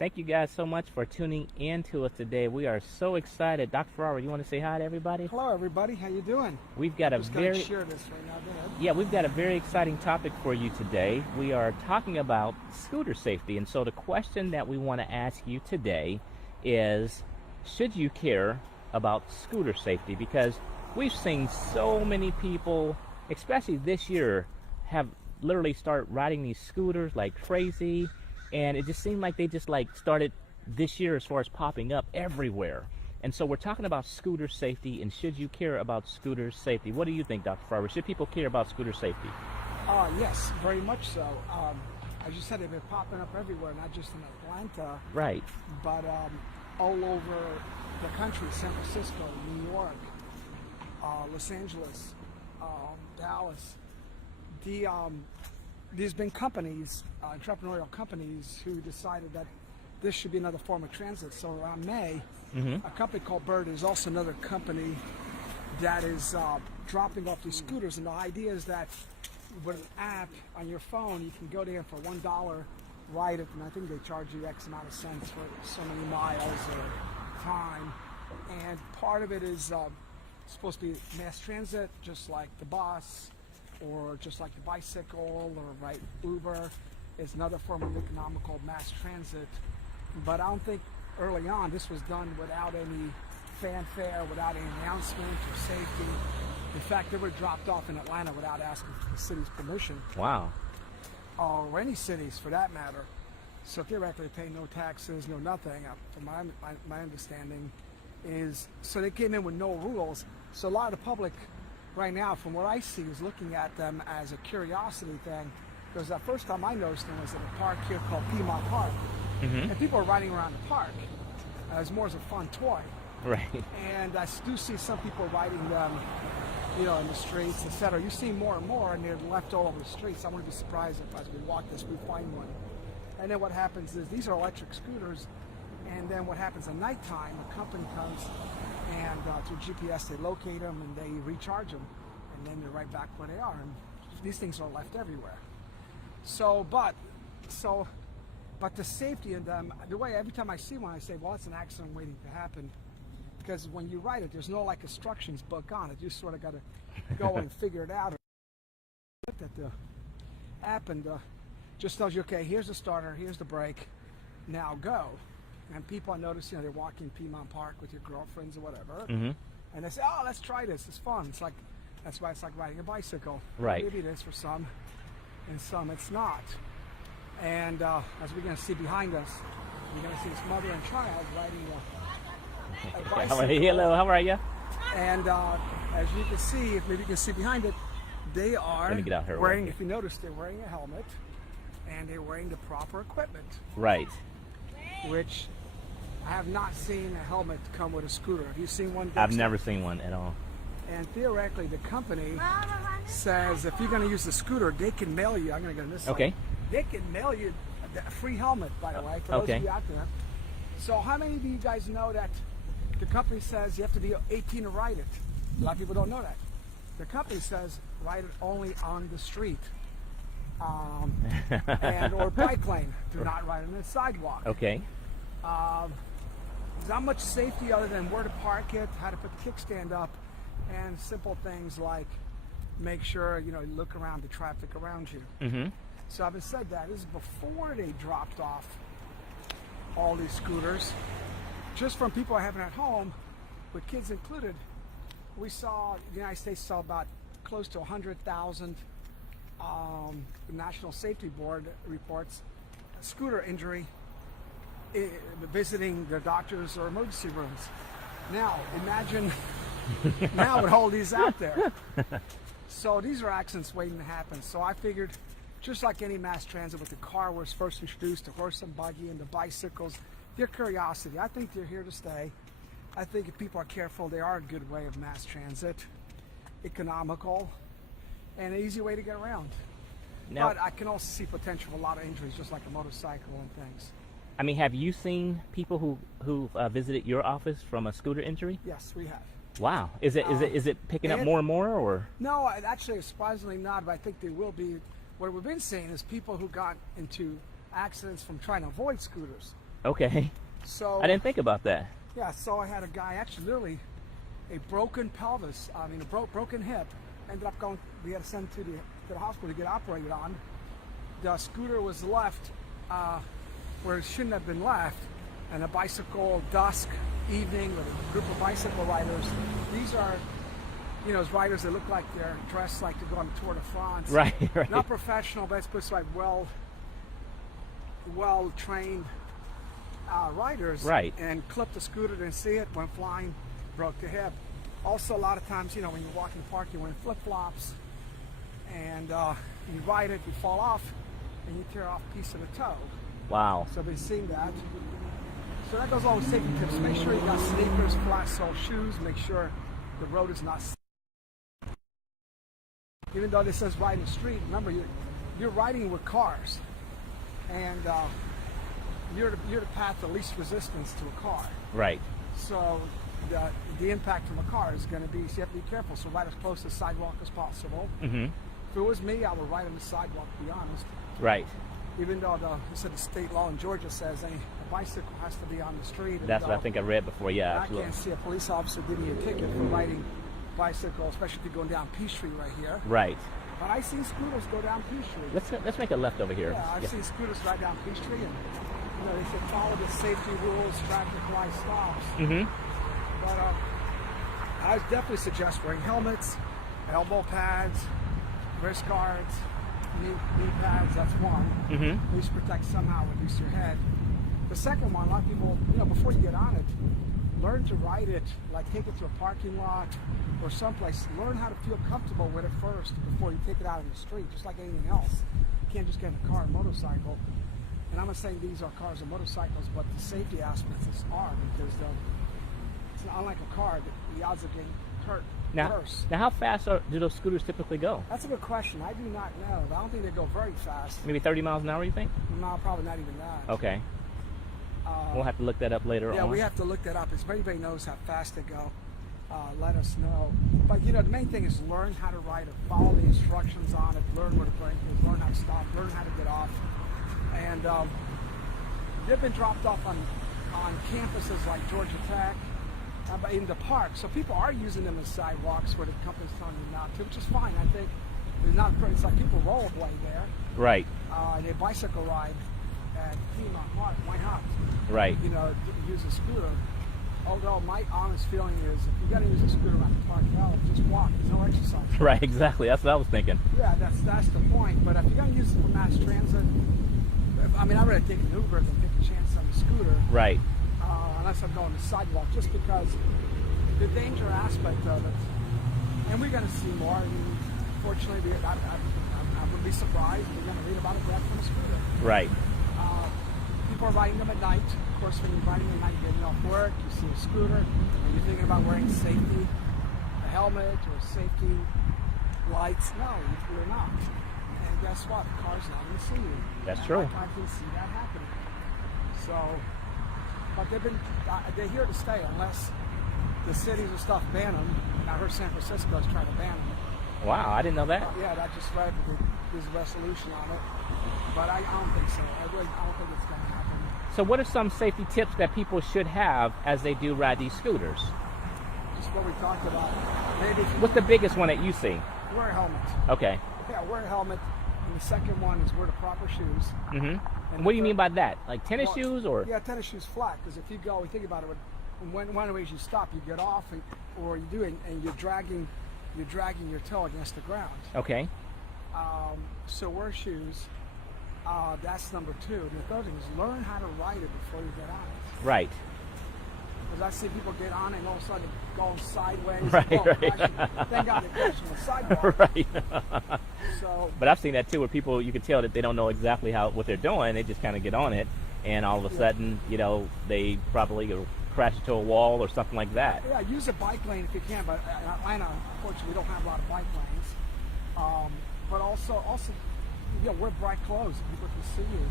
Thank you guys so much for tuning in to us today. We are so excited. Dr. Ferrara, you want to say hi to everybody? Hello, everybody. How you doing? We've got Just gonna share this right now. Go ahead. Yeah, we've got a very exciting topic for you today. We are talking about scooter safety. And so the question that we want to ask you today is, should you care about scooter safety? Because we've seen so many people, especially this year, have literally start riding these scooters like crazy. And it just seemed like they just started this year as far as popping up everywhere. And so we're talking about scooter safety, and should you care about scooter safety? What do you think, Dr. Ferrara? Should people care about scooter safety? Yes, very much so. As you said, they've been popping up everywhere, not just in Atlanta, Right. but all over the country: San Francisco, New York, Los Angeles, Dallas. There's been companies, entrepreneurial companies, who decided that this should be another form of transit. So around May, a company called Bird is also another company that is dropping off these scooters. And the idea is that with an app on your phone, you can go there for $1, ride it, and I think they charge you X amount of cents for so many miles or time. And part of it is supposed to be mass transit, just like the bus, or just like the bicycle, or Uber is another form of economical mass transit. But I don't think early on this was done without any fanfare, without any announcement or safety. In fact, they were dropped off in Atlanta without asking for the city's permission. Wow. Or any cities for that matter. So theoretically they pay no taxes, no nothing, from my understanding is, so they came in with no rules. So a lot of the public right now, from what I see, is looking at them as a curiosity thing. Because the first time I noticed them was at a park here called Piedmont Park. And people are riding around the park as more as a fun toy. Right. And I do see some people riding them, in the streets, etc. You see more and more, and they're left all over the streets. I wouldn't be surprised if as we walk this, we find one. And then what happens is, these are electric scooters, and then what happens at nighttime, a company comes and through GPS they locate them and they recharge them, and then they're right back where they are. And these things are left everywhere. But the safety in them, the way every time I see one, I say, well, it's an accident waiting to happen. Because when you ride it, there's no instructions book on it. You sort of got to go and figure it out. Looked at the app and just tells you, okay, here's the starter, here's the brake, now go. And people, I notice, they're walking Piedmont Park with your girlfriends or whatever, and they say, oh, let's try this, it's fun. It's like, that's why it's like riding a bicycle. Right. Maybe it is for some, and some it's not. And as we're going to see behind us, you're going to see this mother and child riding a bicycle. Hello, how are you? And as you can see, if maybe you can see behind it, they are Let me get out here wearing, if you notice, they're wearing a helmet, and they're wearing the proper equipment. Right. Which I have not seen a helmet come with a scooter. Have you seen one, Dexter? I've never seen one at all. And theoretically, the company says if you're going to use the scooter, they can mail you. I'm going to go to this side. Okay. They can mail you a free helmet, by the way, for those of you out there. So how many of you guys know that the company says you have to be 18 to ride it? A lot of people don't know that. The company says ride it only on the street. And or bike lane. Do not ride on the sidewalk. Okay. There's not much safety other than where to park it, how to put the kickstand up, and simple things like make sure you look around the traffic around you. So having said that, this is before they dropped off all these scooters. Just from people I have at home, with kids included, we saw, the United States saw about close to 100,000, the National Safety Board reports, scooter injury visiting their doctors or emergency rooms. Now, imagine now with all these out there. So these are accidents waiting to happen. So I figured, just like any mass transit, with the car was first introduced, the horse and buggy and the bicycles, their curiosity, I think they're here to stay. I think if people are careful, they are a good way of mass transit, economical, and an easy way to get around. Now, but I can also see potential for a lot of injuries, just like a motorcycle and things. I mean, have you seen people who visited your office from a scooter injury? Yes, we have. Wow. Is it picking up more and more, or? No, actually, surprisingly not. But I think there will be. What we've been seeing is people who got into accidents from trying to avoid scooters. Okay. So I didn't think about that. yeah, so I had a guy actually literally a broken pelvis, a broken hip, ended up going, we had to send to the hospital to get operated on. The scooter was left where it shouldn't have been left, and a bicycle, dusk, evening, with a group of bicycle riders. These are, you know, riders that look like they're dressed like to go on the Tour de France. Right, right. Not professional, but it's like well-trained riders. Right. And clipped the scooter, didn't see it, went flying, broke the hip. Also, a lot of times, you know, when you walk in the park, you're wearing flip-flops, and you ride it, you fall off, and you tear off a piece of the toe. Wow. So they've seen that. So that goes along with safety tips. Make sure you got sneakers, flat sole shoes. Make sure the road is not. Even though this says ride in the street, remember you're riding with cars, and you're the path of least resistance to a car. Right. So the impact from a car is going to be. So you have to be careful. So ride as close to the sidewalk as possible. Mm-hmm. If it was me, I would ride on the sidewalk. To be honest. Right. Even though the state law in Georgia says a bicycle has to be on the street. That's what I think I read before. Yeah, I absolutely. can't see a police officer giving you a ticket for riding bicycle, especially if you're going down Peachtree right here. Right. But I've seen scooters go down Peachtree. Let's make a left over here. Yeah, I've seen scooters ride down Peachtree, and you know they should follow the safety rules, traffic light stops. Mm-hmm. But I definitely suggest wearing helmets, elbow pads, wrist guards, knee pads. That's one. Mm-hmm. At least protect somehow, at least your head. The second one, a lot of people, you know, before you get on it, learn to ride it, like take it to a parking lot or someplace. Learn how to feel comfortable with it first before you take it out in the street, just like anything else. You can't just get in a car or motorcycle. And I'm not saying these are cars or motorcycles, but the safety aspects are, because it's not unlike a car, the odds of getting hurt worse. Now, how fast do those scooters typically go? That's a good question. I do not know. I don't think they go very fast. Maybe 30 miles an hour, you think? No, probably not even that. Okay. We'll have to look that up later on. Yeah, we have to look that up. If anybody knows how fast they go, let us know. But, you know, the main thing is learn how to ride it, follow the instructions on it, learn where to brake is, learn how to stop, learn how to get off. And they've been dropped off on campuses like Georgia Tech, in the park. So people are using them as sidewalks where the company's telling you not to, which is fine. I think it's like people rollerblade there. Right. They bicycle ride at Piedmont Park. Why not? Right. You know, use a scooter. Although my honest feeling is, if you got to use a scooter around the park, well, just walk. There's no exercise. Right. Exactly. That's what I was thinking. Yeah, that's the point. But if you're going to use it for mass transit, I mean, I'd rather take an Uber than take a chance on the scooter. Right. Unless I'm going to the sidewalk, just because the danger aspect of it. And we're going to see more. I mean, fortunately, I would be surprised. We're going to read about a death from a scooter. Right. People are riding them at night. Of course, when you're riding them at night, you're getting off work, you see a scooter, and you're thinking about wearing safety, a helmet or safety lights. No, you're not. And guess what? The car's not going to see you. That's true. I can see that happening. So, but they're here to stay unless the cities and stuff ban them. I heard San Francisco is trying to ban them. Wow, I didn't know that. Yeah, I just read there's a resolution on it. But I don't think so. I don't think it's going to happen. So what are some safety tips that people should have as they do ride these scooters? Just what we talked about. Maybe What's the biggest one that you see? wear a helmet. Okay. Yeah, wear a helmet. And the second one is wear the proper shoes. Mm-hmm. And what do you mean by that? Like tennis shoes or? Yeah, tennis shoes flat. Because if you go, think about it. One of the ways you stop, you get off, or you do it, and you're dragging your toe against the ground. Okay. So wear shoes. That's number two. And the third thing is learn how to ride it before you get on it. Right. Because I see people get on it and all of a sudden going sideways. Right. Thank God they're crashing the sidewalk. Right. So, But I've seen that too, where people, you can tell that they don't know exactly what they're doing. They just kind of get on it, and all of a sudden, you know, they probably crash into a wall or something like that. yeah, use a bike lane if you can. But in Atlanta, unfortunately, we don't have a lot of bike lanes. But also, you know, wear bright clothes so people can see you.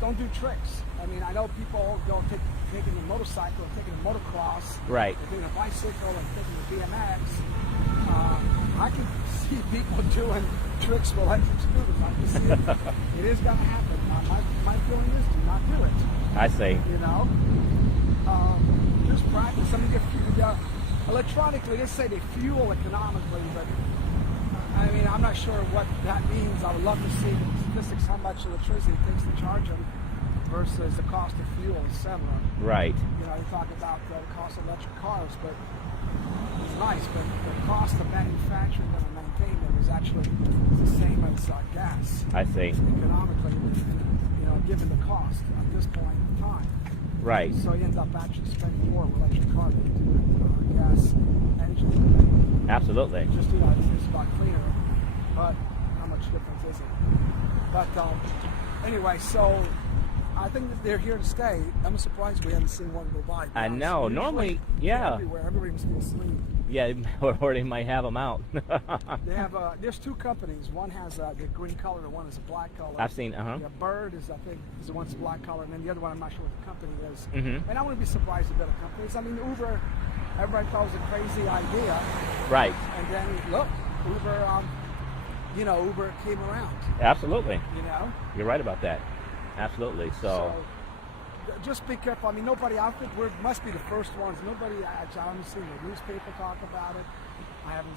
Don't do tricks. I mean, I know people go taking a motorcycle, taking a motocross, Right. taking a bicycle, and taking a BMX. I can see people doing tricks with electric scooters. I can see it. It is going to happen. My feeling is do not do it. I see. You know, just practice. I mean, electronically, let's say they fuel economically, but I mean, I'm not sure what that means. I would love to see the statistics, how much electricity it takes to charge them versus the cost of fuel, etc. Right. You know, you talk about the cost of electric cars, but it's nice, but the cost of manufacturing them and maintaining them is actually the same as gas. I see. Economically, you know, given the cost at this point in time. Right. So you end up actually spending more with electric car than you do with gas engine. Absolutely. Just, you know, it's a lot cleaner, but how much difference is it? But anyway, so I think that they're here to stay. I'm surprised we haven't seen one go by. I know. Normally, yeah. Everywhere. Everybody must be asleep. Yeah, or they might have them out. They have, there's two companies. One has the green color, and one is a black color. I've seen, Yeah, Bird is, I think, is the one's black color, and then the other one, I'm not sure what the company is. And I wouldn't be surprised at better companies. I mean, Uber, everybody thought it was a crazy idea. Right. And then, look, Uber, you know, Uber came around. Absolutely. You know? You're right about that. Absolutely. So just be careful. I mean, nobody, I think we must be the first ones. Nobody, I haven't seen the newspaper talk about it.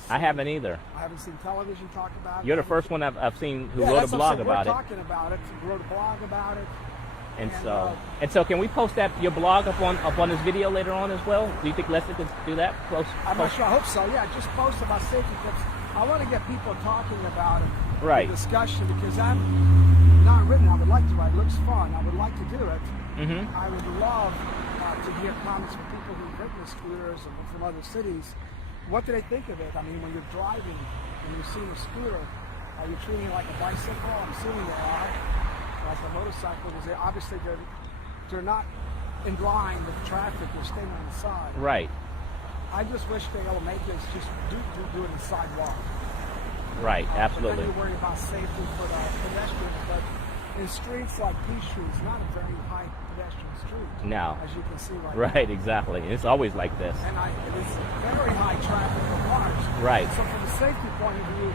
I haven't either. I haven't seen television talk about it. You're the first one I've seen who Yeah, wrote a that's what blog I'm saying. about We're it. talking about it. We wrote a blog about it. And so can we post that your blog up on this video later on as well? Do you think Leslie could do that? I'm not sure. I hope so. Yeah, just post about safety tips. I want to get people talking about it. Right. The discussion, because I'm not written. I would like to write. It looks fun. I would like to do it. I would love to hear comments from people who've written the scooters and from other cities. What do they think of it? I mean, when you're driving and you're seeing a scooter, are you treating it like a bicycle? I'm assuming they are. Like a motorcycle, because obviously they're not in line with traffic. They're staying on the side. Right. I just wish they all make this just do it in the sidewalk. Right. Absolutely. But then you worry about safety for the pedestrians, but in streets like Peachtree, it's not a very high pedestrian street. No. As you can see right now. Right. Exactly. It's always like this. And it's very high traffic for cars. Right. So from the safety point of view,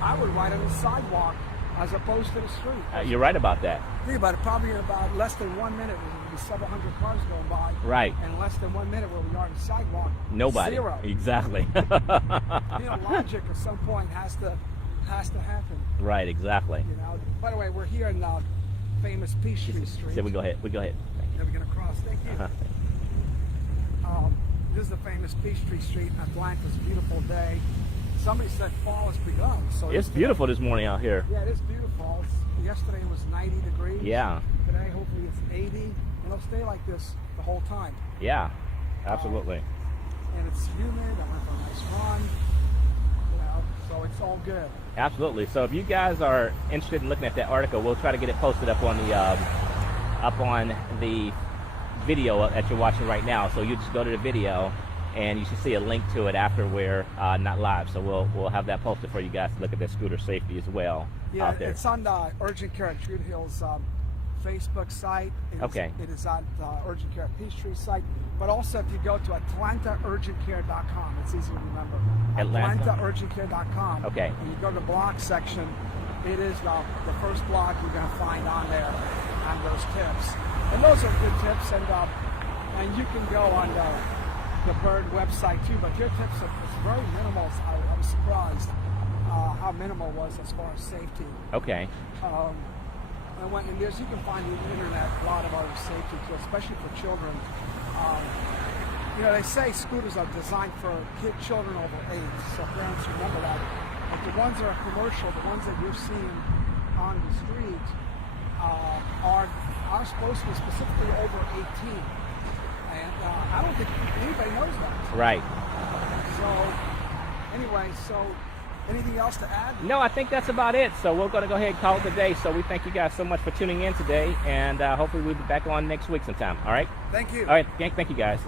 I would ride on the sidewalk as opposed to the street. You're right about that. Think about it, probably in about less than 1 minute, there'll be several hundred cars going by. Right. And less than 1 minute where we are on the sidewalk, Nobody. zero. Exactly. You know, logic at some point has to happen. Right, exactly. You know. By the way, we're here in famous Peachtree Street. So we go ahead. Then we're going to cross. Thank you. This is the famous Peachtree Street in Atlanta. It's a beautiful day. Somebody said fall has begun. So It's beautiful this morning out here. Yeah, it is beautiful. Yesterday it was 90 degrees. Yeah. Today hopefully it's 80. And it'll stay like this the whole time. Yeah, absolutely. And it's humid. I went for a nice run. You know, so it's all good. Absolutely. So if you guys are interested in looking at that article, we'll try to get it posted up on the video that you're watching right now. So you just go to the video, and you should see a link to it after we're not live. So we'll have that posted for you guys to look at the scooter safety as well. Yeah, out there. it's on the Urgent Care at Trude Hill's Facebook site. It is on the Urgent Care at Peachtree site. But also if you go to AtlantaUrgentCare.com, it's easy to remember. AtlantaUrgentCare.com. Okay. And you go to the blog section, it is the first blog you're going to find on there on those tips. And those are good tips, and you can go on the Bird website too, but your tips are very minimal. I was surprised how minimal it was as far as safety. Okay. And you can find on the internet a lot of other safety tools, especially for children. You know, they say scooters are designed for children over 8, so parents remember that. But the ones that are commercial, the ones that you're seeing on the street, are supposed to be specifically over 18. And I don't think anybody knows that. Right. So, anyway, anything else to add? No, I think that's about it. So we're going to go ahead and call it a day. So we thank you guys so much for tuning in today, and hopefully we'll be back on next week sometime. All right? Thank you. All right. Thank you guys.